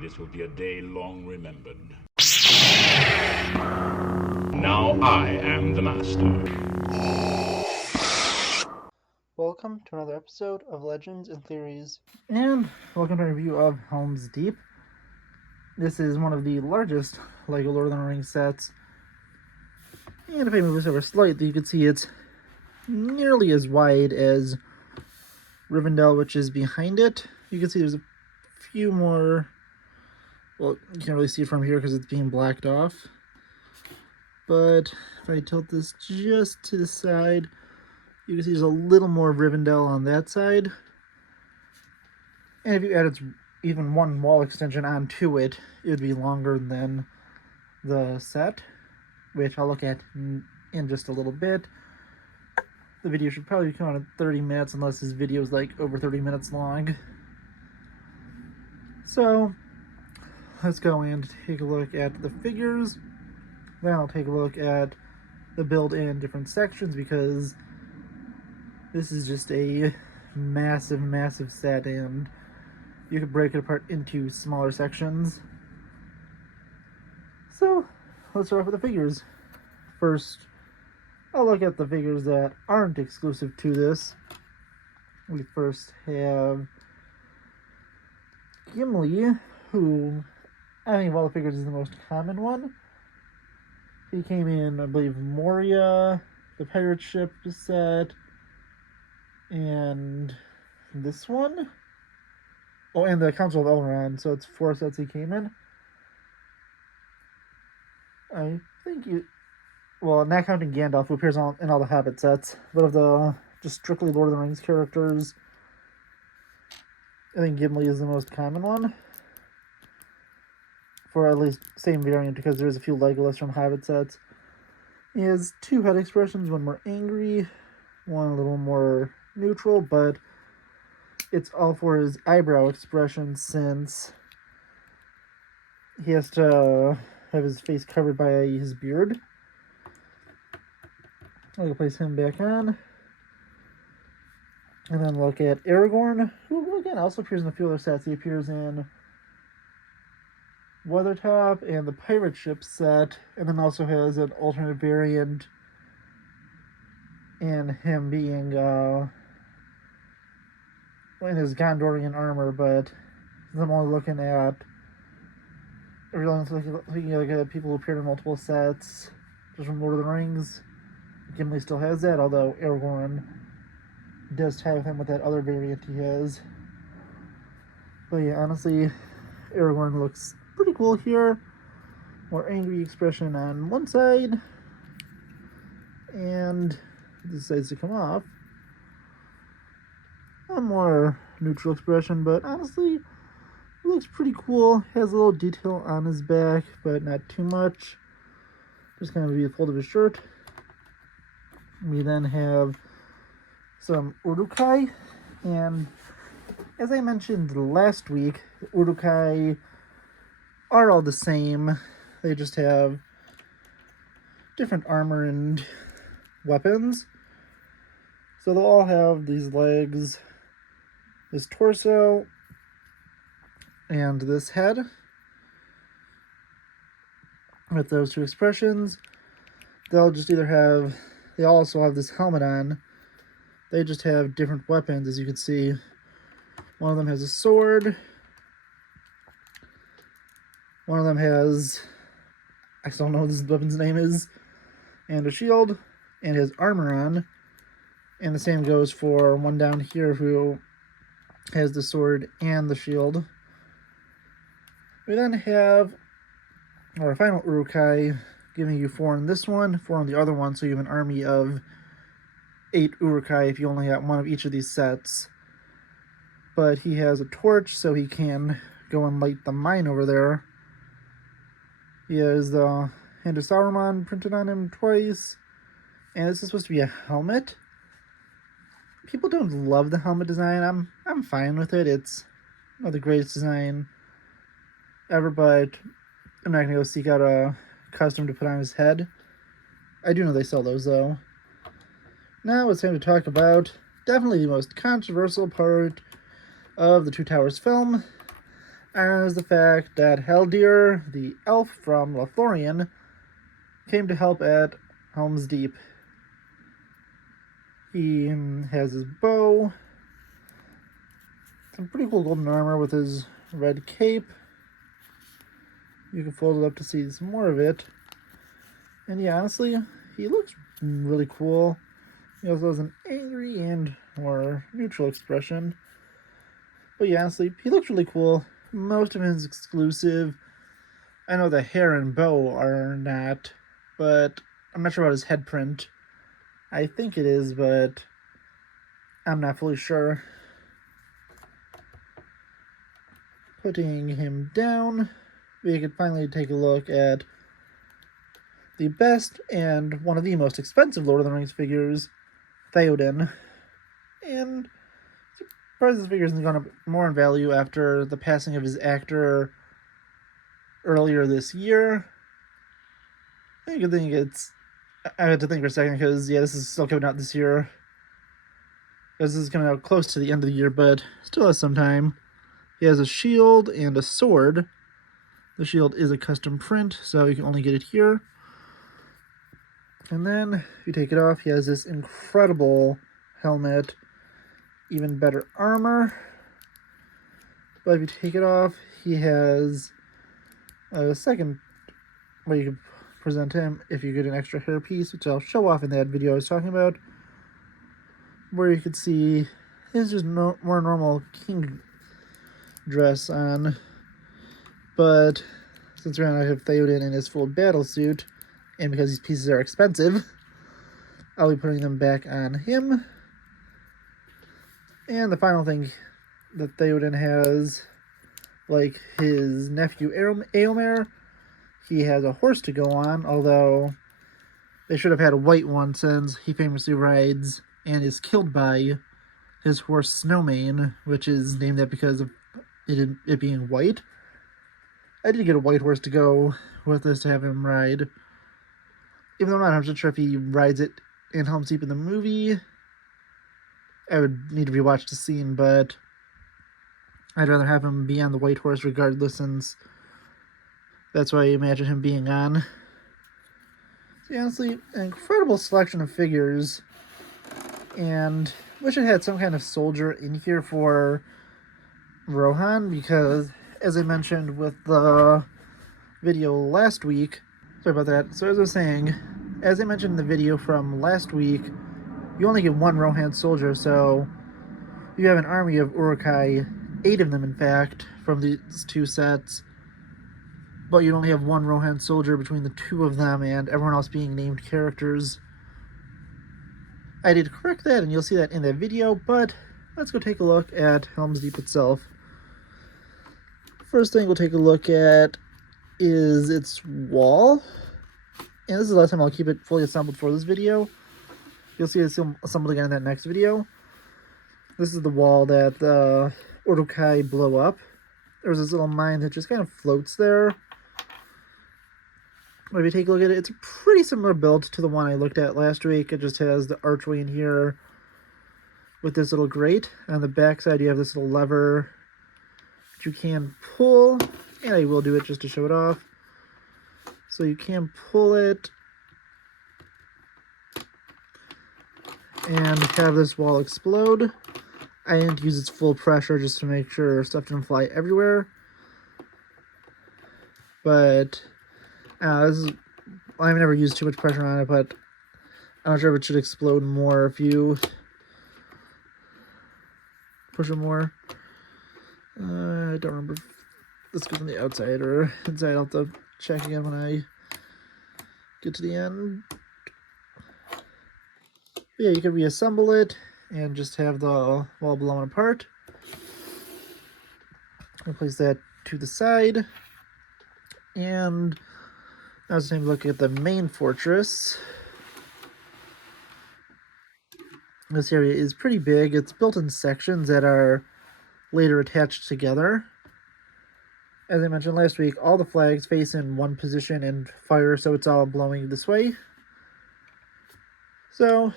This will be a day long remembered. Now I am the master. Welcome to another episode of Legends and Theories. And welcome to a review of Helm's Deep. This is one of the largest LEGO Lord of the Rings sets. And if I move this over slightly, you can see it's nearly as wide as Rivendell, which is behind it. You can see there's a few more... Well, you can't really see it from here because it's being blacked off. But if I tilt this just to the side, you can see there's a little more Rivendell on that side. And if you added even one wall extension onto it, it would be longer than the set, which I'll look at in just a little bit. The video should probably come out at 30 minutes unless this video is like over 30 minutes long. So let's go and take a look at the figures. Then I'll take a look at the build in different sections because this is just a massive set, and you could break it apart into smaller sections. So let's start off with the figures. First, I'll look at the figures that aren't exclusive to this. We first have Gimli, who I think of all the figures is the most common one. He came in, I believe, Moria, the pirate ship set, and this one. Oh, and the Council of Elrond, so it's 4 sets he came in. I think well, not counting Gandalf, who appears in all the Hobbit sets, but of the just strictly Lord of the Rings characters, I think Gimli is the most common one. For at least same variant, because there's a few Legolas from Hobbit sets. He has 2 head expressions, one more angry, one a little more neutral, but it's all for his eyebrow expression since he has to have his face covered by his beard. I'll place him back on. And then look at Aragorn, who again also appears in a few other sets. He appears in Weathertop and the pirate ship set, and then also has an alternate variant in him being in his Gondorian armor, but I'm only looking at looking at people who appeared in multiple sets just from Lord of the Rings. Gimli still has that, although Aragorn does tie with him with that other variant he has. But yeah, honestly, Aragorn looks pretty cool here. More angry expression on one side, and he decides to come off. A more neutral expression, but honestly, it looks pretty cool. Has a little detail on his back, but not too much. Just kind of be a fold of his shirt. We then have some Uruk-hai, and as I mentioned last week, Uruk-hai are all the same. They just have different armor and weapons. So they'll all have these legs, this torso, and this head. With those 2 expressions, they'll just either have... They also have this helmet on. They just have different weapons, as you can see. One of them has a sword. One of them has... I still don't know what this weapon's name is. And a shield. And has armor on. And the same goes for one down here who has the sword and the shield. We then have our final Uruk-hai, giving you 4 in this one, 4 in the other one, so you have an army of 8 Uruk-hai if you only got one of each of these sets. But he has a torch, so he can go and light the mine over there. He has the Hand of Saruman printed on him twice, and this is supposed to be a helmet. People don't love the helmet design. I'm fine with it. It's not the greatest design ever, but I'm not going to go seek out a custom to put on his head. I do know they sell those, though. Now it's time to talk about definitely the most controversial part of the Two Towers film, is the fact that Haldir, the elf from Lothlorien, came to help at Helm's Deep. He has his bow, some pretty cool golden armor with his red cape. You can fold it up to see some more of it. And yeah, honestly, he looks really cool. He also has an angry and more neutral expression. But yeah, honestly, he looks really cool. Most of his exclusive. I know the hair and bow are not, but I'm not sure about his head print. I think it is, but I'm not fully sure. Putting him down, we could finally take a look at the best and one of the most expensive Lord of the Rings figures, Theoden. And surprised this figure hasn't gone up more in value after the passing of his actor earlier this year. I think I had to think for a second because, yeah, this is still coming out this year. Because this is coming out close to the end of the year, but still has some time. He has a shield and a sword. The shield is a custom print, so you can only get it here. And then, if you take it off, he has this incredible helmet, even better armor. But if you take it off, he has a second way you can present him if you get an extra hairpiece, which I'll show off in that video I was talking about, where you could see his just more normal king dress on. But since we're gonna have Theoden in his full battle suit, and because these pieces are expensive, I'll be putting them back on him. And the final thing that Theoden has, like his nephew Eomer, he has a horse to go on, although they should have had a white one since he famously rides and is killed by his horse Snowmane, which is named that because of it being white. I did get a white horse to go with this to have him ride. Even though I'm not 100% sure if he rides it in Helm's Deep in the movie. I would need to rewatch the scene, but I'd rather have him be on the white horse regardless, since that's what I imagine him being on. So honestly, an incredible selection of figures, and wish it had some kind of soldier in here for Rohan, because as I mentioned with the video last week, sorry about that, so as I was saying, as I mentioned in the video from last week, you only get one Rohan soldier, so you have an army of Uruk-hai, 8 of them in fact, from these two sets, but you only have one Rohan soldier between the two of them, and everyone else being named characters. I did correct that, and you'll see that in that video, but let's go take a look at Helm's Deep itself. First thing we'll take a look at is its wall, and this is the last time I'll keep it fully assembled for this video. You'll see it assembled again in that next video. This is the wall that the Uruk-hai blow up. There's this little mine that just kind of floats there. If you take a look at it, it's a pretty similar build to the one I looked at last week. It just has the archway in here with this little grate. On the back side, you have this little lever that you can pull, and I will do it just to show it off. So you can pull it and have this wall explode. I didn't use its full pressure just to make sure stuff didn't fly everywhere. But I've never used too much pressure on it, but I'm not sure if it should explode more if you push it more. I don't remember if this goes on the outside or inside. I'll have to check again when I get to the end. But yeah, you can reassemble it and just have the wall blown apart. I'll place that to the side. And now it's time to look at the main fortress. This area is pretty big. It's built in sections that are later attached together. As I mentioned last week, all the flags face in one position and fire, so it's all blowing this way. So,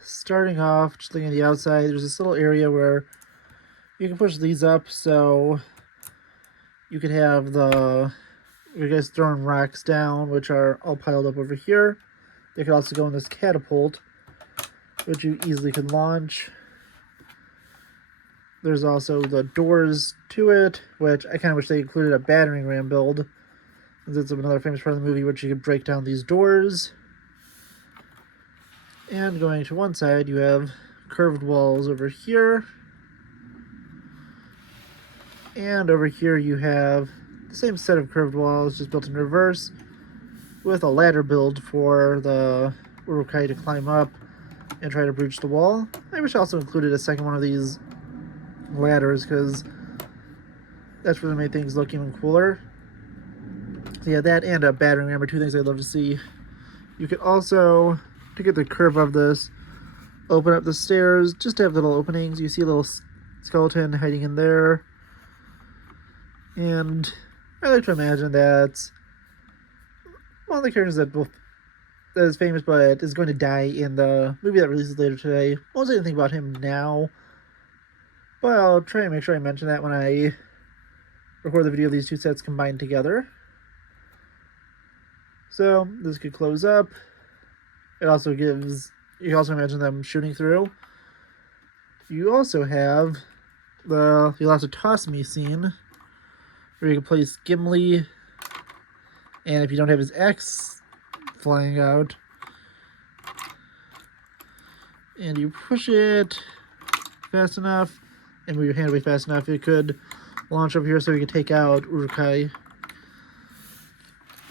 starting off, just looking at the outside, there's this little area where you can push these up, so you could have you guys throwing rocks down, which are all piled up over here. They could also go in this catapult, which you easily could launch. There's also the doors to it, which I kind of wish they included a battering ram build. It's another famous part of the movie, which you could break down these doors. And going to one side, you have curved walls over here. And over here you have the same set of curved walls, just built in reverse, with a ladder build for the Urukai to climb up and try to breach the wall. I wish I also included a second one of these ladders, because that's really made things look even cooler. So yeah, that and a battering ram are two things I'd love to see. You could also, to get the curve of this, open up the stairs just to have little openings. You see a little skeleton hiding in there. And I like to imagine that one of the characters that is famous but is going to die in the movie that releases later today. Won't say anything about him now, but I'll try and make sure I mention that when I record the video of these two sets combined together. So this could close up. It also gives, you can also imagine them shooting through. You also have you'll have to toss me scene, where you can place Gimli, and if you don't have his axe flying out, and you push it fast enough, and move your hand away fast enough, it could launch over here so you can take out Urukai.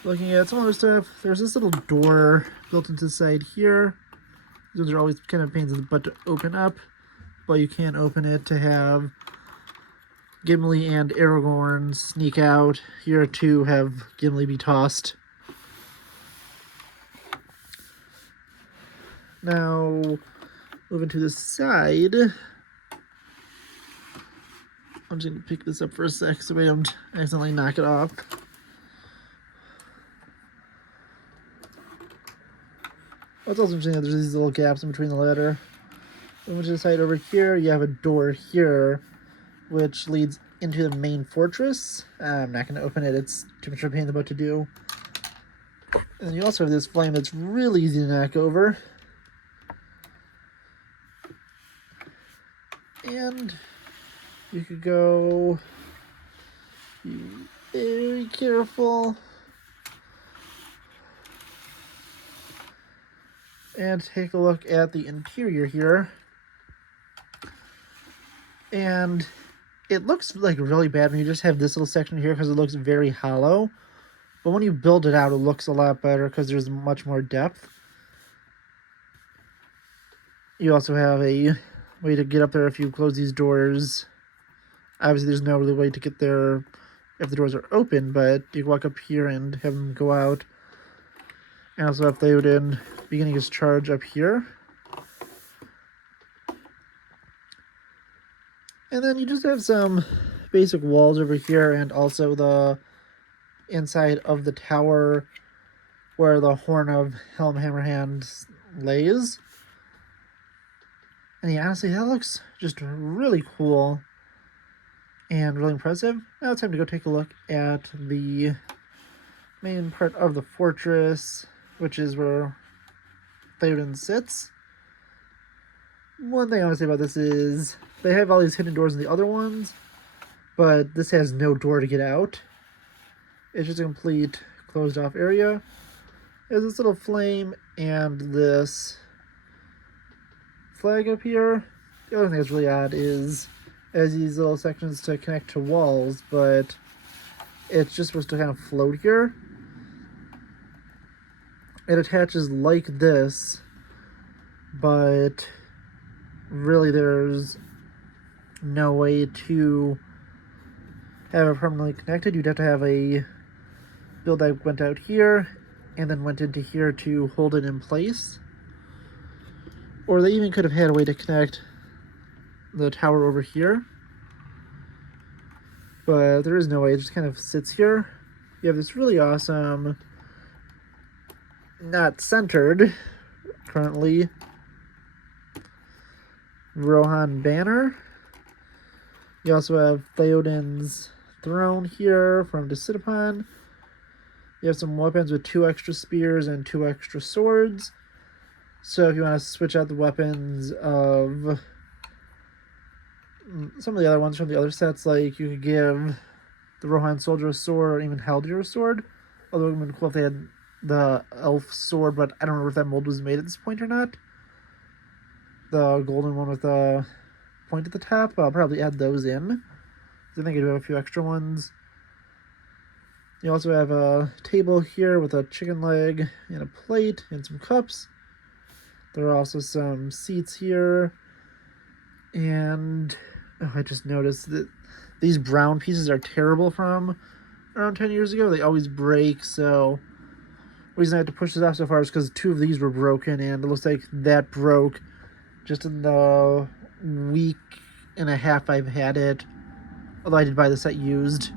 Looking at some other stuff, there's this little door built into the side here. Those are always kind of pains in the butt to open up, but you can open it to have Gimli and Aragorn sneak out. Here to have Gimli be tossed. Now, moving to the side. I'm just going to pick this up for a sec so we don't accidentally knock it off. What's also interesting is there's these little gaps in between the ladder. Moving to the side over here, you have a door here, which leads into the main fortress. I'm not going to open it, it's too much of a pain in the butt to do. And you also have this flame that's really easy to knock over. And you could go, be very careful, and take a look at the interior here. And it looks like really bad when you just have this little section here, because it looks very hollow. But when you build it out, it looks a lot better because there's much more depth. You also have a way to get up there if you close these doors. Obviously, there's no really way to get there if the doors are open, but you can walk up here and have them go out. And also have Theoden beginning his charge up here. And then you just have some basic walls over here, and also the inside of the tower where the horn of Helm Hammerhand lays. And yeah, honestly, that looks just really cool and really impressive. Now it's time to go take a look at the main part of the fortress, which is where Theoden sits. One thing I want to say about this is they have all these hidden doors in the other ones, but this has no door to get out. It's just a complete closed off area. There's this little flame and this flag up here. The other thing that's really odd is it has these little sections to connect to walls, but it's just supposed to kind of float here. It attaches like this, but really there's no way to have it permanently connected. You'd have to have a build that went out here and then went into here to hold it in place. Or they even could have had a way to connect the tower over here, but there is no way. It just kind of sits here. You have this really awesome, not centered currently, Rohan banner. You also have Theoden's throne here for him to sit upon. You have some weapons with 2 extra spears and 2 extra swords. So if you want to switch out the weapons of some of the other ones from the other sets, like you could give the Rohan soldier a sword or even Haldir a sword. Although it would have been cool if they had the elf sword, but I don't remember if that mold was made at this point or not. The golden one with the point at the top, I'll probably add those in. I think I do have a few extra ones. You also have a table here with a chicken leg and a plate and some cups. There are also some seats here. And I just noticed that these brown pieces are terrible from around 10 years ago. They always break, so the reason I had to push this off so far is because 2 of these were broken, and it looks like that broke just in the week and a half I've had it. Although I did buy the set used.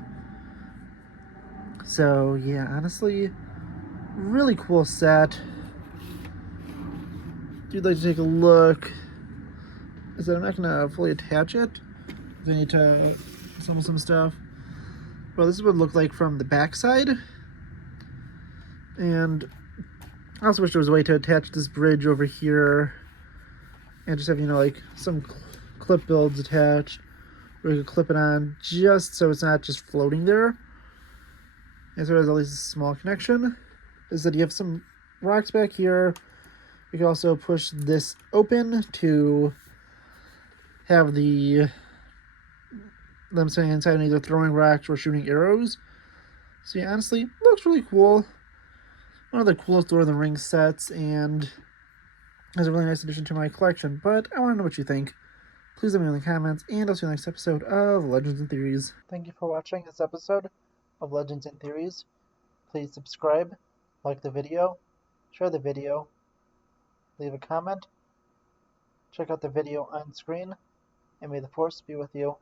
So, yeah, honestly, really cool set. If you'd like to take a look, I said I'm not going to fully attach it. I need to assemble some stuff. Well, this is what it looked like from the backside. And I also wish there was a way to attach this bridge over here and just have, like some clip builds attached where you could clip it on just so it's not just floating there. And so it has at least a small connection. Is that you have some rocks back here. You can also push this open to have them staying inside and either throwing rocks or shooting arrows. So yeah, honestly, looks really cool. One of the coolest Lord of the Rings sets, and is a really nice addition to my collection. But I want to know what you think. Please let me know in the comments, and I'll see you in the next episode of Legends and Theories. Thank you for watching this episode of Legends and Theories. Please subscribe, like the video, share the video, leave a comment, check out the video on screen, and may the Force be with you.